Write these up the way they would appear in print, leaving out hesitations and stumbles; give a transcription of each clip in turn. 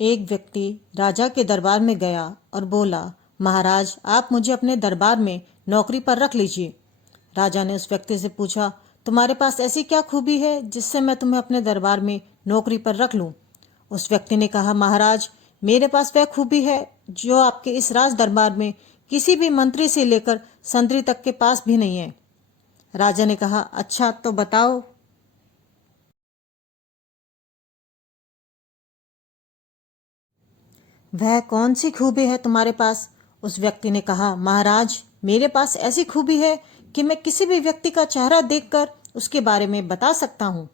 एक व्यक्ति राजा के दरबार में गया और बोला, महाराज, आप मुझे अपने दरबार में नौकरी पर रख लीजिए। राजा ने उस व्यक्ति से पूछा, तुम्हारे पास ऐसी क्या खूबी है जिससे मैं तुम्हें अपने दरबार में नौकरी पर रख लूं? उस व्यक्ति ने कहा, महाराज, मेरे पास वह खूबी है जो आपके इस राज दरबार में किसी भी मंत्री से लेकर संतरी तक के पास भी नहीं है। राजा ने कहा, अच्छा तो बताओ। वह कौन सी खूबी है तुम्हारे पास? उस व्यक्ति ने कहा, महाराज, मेरे पास ऐसी खूबी है कि मैं किसी भी व्यक्ति का चेहरा देखकर उसके बारे में बता सकता हूँ।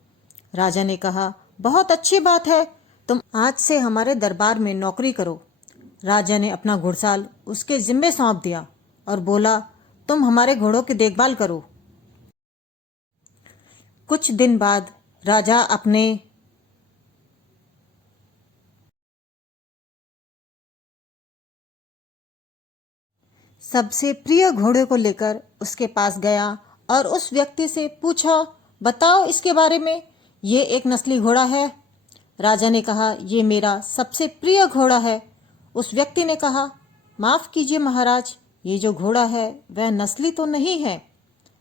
राजा ने कहा, बहुत अच्छी बात है, तुम आज से हमारे दरबार में नौकरी करो। राजा ने अपना घुड़साल उसके जिम्मे सौंप दिया और बोला, तुम हमारे घोड़ों की देखभाल करो। कुछ दिन बाद राजा अपने सबसे प्रिय घोड़े को लेकर उसके पास गया और उस व्यक्ति से पूछा, बताओ इसके बारे में, ये एक नस्ली घोड़ा है। राजा ने कहा, ये मेरा सबसे प्रिय घोड़ा है। उस व्यक्ति ने कहा, माफ कीजिए महाराज, ये जो घोड़ा है वह नस्ली तो नहीं है।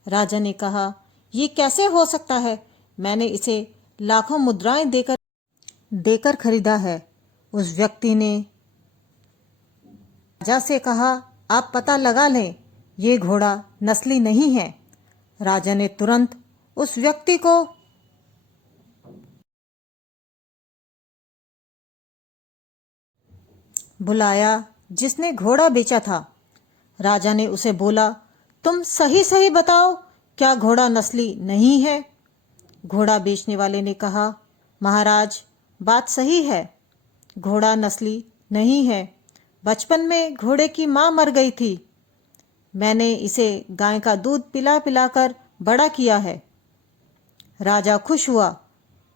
राजा ने कहा, ये कैसे हो सकता है? मैंने इसे लाखों मुद्राएं देकर देकर खरीदा है। उस व्यक्ति ने राजा से कहा, आप पता लगा लें, ये घोड़ा नस्ली नहीं है। राजा ने तुरंत उस व्यक्ति को बुलाया जिसने घोड़ा बेचा था। राजा ने उसे बोला, तुम सही सही बताओ, क्या घोड़ा नस्ली नहीं है? घोड़ा बेचने वाले ने कहा, महाराज, बात सही है, घोड़ा नस्ली नहीं है। बचपन में घोड़े की माँ मर गई थी। मैंने इसे गाय का दूध पिला पिलाकर बड़ा किया है। राजा खुश हुआ।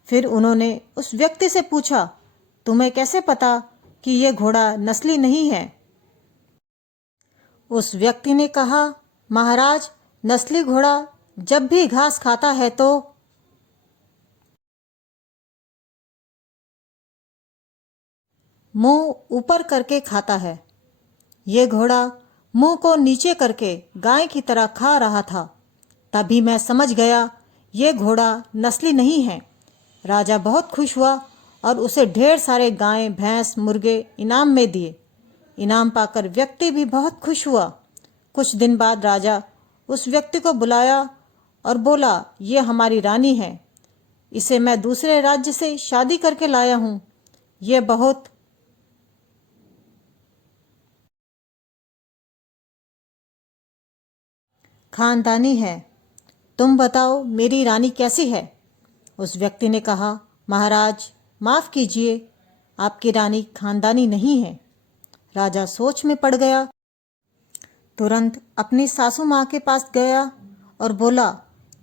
फिर उन्होंने उस व्यक्ति से पूछा, तुम्हें कैसे पता कि यह घोड़ा नस्ली नहीं है? उस व्यक्ति ने कहा, महाराज, नस्ली घोड़ा जब भी घास खाता है तो मुंह ऊपर करके खाता है। ये घोड़ा मुंह को नीचे करके गाय की तरह खा रहा था। तभी मैं समझ गया ये घोड़ा नस्ली नहीं है। राजा बहुत खुश हुआ और उसे ढेर सारे गाय, भैंस, मुर्गे इनाम में दिए। इनाम पाकर व्यक्ति भी बहुत खुश हुआ। कुछ दिन बाद राजा उस व्यक्ति को बुलाया और बोला, ये हमारी रानी है, इसे मैं दूसरे राज्य से शादी करके लाया हूँ। ये बहुत खानदानी है। तुम बताओ मेरी रानी कैसी है? उस व्यक्ति ने कहा, महाराज, माफ कीजिए, आपकी रानी खानदानी नहीं है। राजा सोच में पड़ गया। तुरंत अपनी सासू माँ के पास गया और बोला,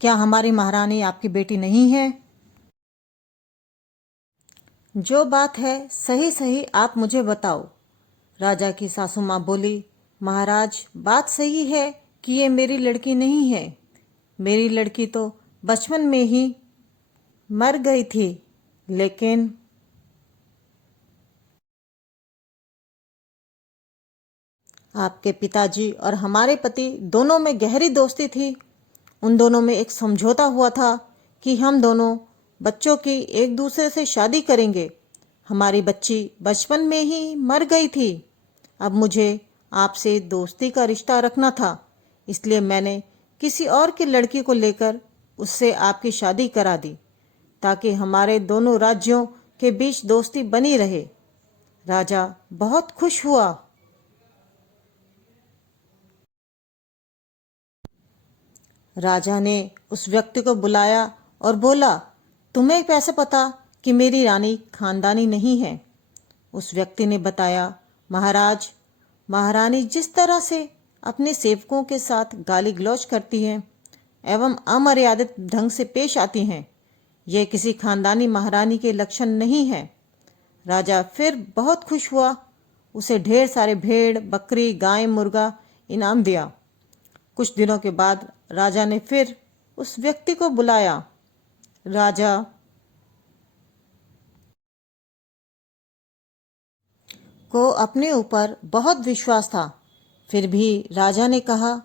क्या हमारी महारानी आपकी बेटी नहीं है? जो बात है सही सही आप मुझे बताओ। राजा की सासू माँ बोली, महाराज, बात सही है कि ये मेरी लड़की नहीं है। मेरी लड़की तो बचपन में ही मर गई थी, लेकिन आपके पिताजी और हमारे पति दोनों में गहरी दोस्ती थी। उन दोनों में एक समझौता हुआ था कि हम दोनों बच्चों की एक दूसरे से शादी करेंगे। हमारी बच्ची बचपन में ही मर गई थी। अब मुझे आपसे दोस्ती का रिश्ता रखना था, इसलिए मैंने किसी और की लड़की को लेकर उससे आपकी शादी करा दी, ताकि हमारे दोनों राज्यों के बीच दोस्ती बनी रहे। राजा बहुत खुश हुआ। राजा ने उस व्यक्ति को बुलाया और बोला, तुम्हें कैसे पता कि मेरी रानी खानदानी नहीं है? उस व्यक्ति ने बताया, महाराज, महारानी जिस तरह से अपने सेवकों के साथ गाली गलौज करती हैं एवं अमर्यादित ढंग से पेश आती हैं, यह किसी खानदानी महारानी के लक्षण नहीं है। राजा फिर बहुत खुश हुआ। उसे ढेर सारे भेड़, बकरी, गाय, मुर्गा इनाम दिया। कुछ दिनों के बाद राजा ने फिर उस व्यक्ति को बुलाया। राजा को अपने ऊपर बहुत विश्वास था। फिर भी राजा ने कहा,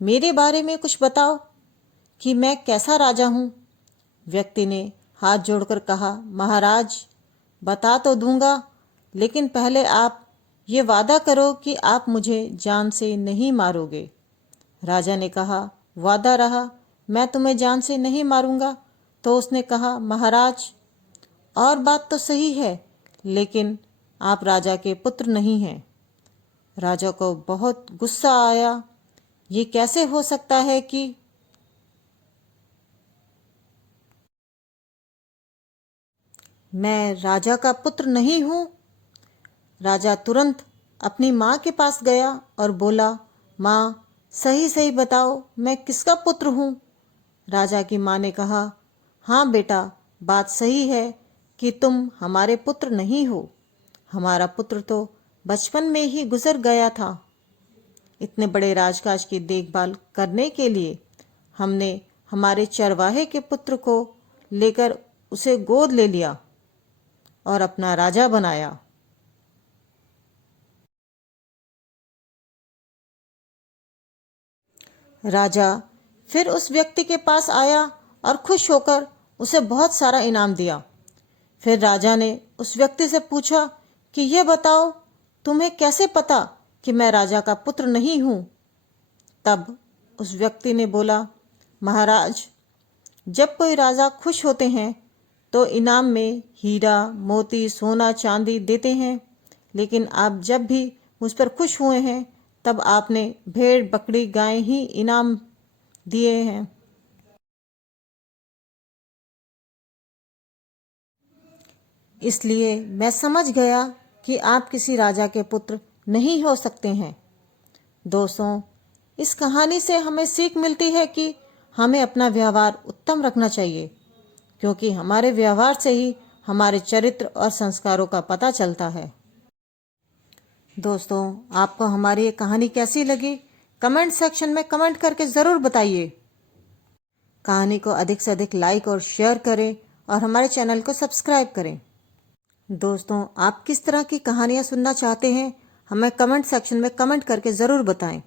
मेरे बारे में कुछ बताओ कि मैं कैसा राजा हूँ। व्यक्ति ने हाथ जोड़कर कहा, महाराज, बता तो दूंगा, लेकिन पहले आप ये वादा करो कि आप मुझे जान से नहीं मारोगे। राजा ने कहा, वादा रहा, मैं तुम्हें जान से नहीं मारूंगा। तो उसने कहा, महाराज, और बात तो सही है, लेकिन आप राजा के पुत्र नहीं हैं। राजा को बहुत गुस्सा आया। ये कैसे हो सकता है कि मैं राजा का पुत्र नहीं हूँ। राजा तुरंत अपनी माँ के पास गया और बोला, माँ, सही सही बताओ, मैं किसका पुत्र हूँ। राजा की माँ ने कहा, हाँ बेटा, बात सही है कि तुम हमारे पुत्र नहीं हो। हमारा पुत्र तो बचपन में ही गुजर गया था। इतने बड़े राजकाज की देखभाल करने के लिए हमने हमारे चरवाहे के पुत्र को लेकर उसे गोद ले लिया और अपना राजा बनाया। राजा फिर उस व्यक्ति के पास आया और खुश होकर उसे बहुत सारा इनाम दिया। फिर राजा ने उस व्यक्ति से पूछा कि यह बताओ, तुम्हें कैसे पता कि मैं राजा का पुत्र नहीं हूँ। तब उस व्यक्ति ने बोला, महाराज, जब कोई राजा खुश होते हैं तो इनाम में हीरा, मोती, सोना, चांदी देते हैं, लेकिन आप जब भी मुझ पर खुश हुए हैं तब आपने भेड़, बकरी, गाय ही इनाम दिए हैं। इसलिए मैं समझ गया कि आप किसी राजा के पुत्र नहीं हो सकते हैं। दोस्तों, इस कहानी से हमें सीख मिलती है कि हमें अपना व्यवहार उत्तम रखना चाहिए, क्योंकि हमारे व्यवहार से ही हमारे चरित्र और संस्कारों का पता चलता है। दोस्तों, आपको हमारी ये कहानी कैसी लगी? कमेंट सेक्शन में कमेंट करके ज़रूर बताइए। कहानी को अधिक से अधिक लाइक और शेयर करें और हमारे चैनल को सब्सक्राइब करें। दोस्तों, आप किस तरह की कहानियाँ सुनना चाहते हैं, हमें कमेंट सेक्शन में कमेंट करके ज़रूर बताएं।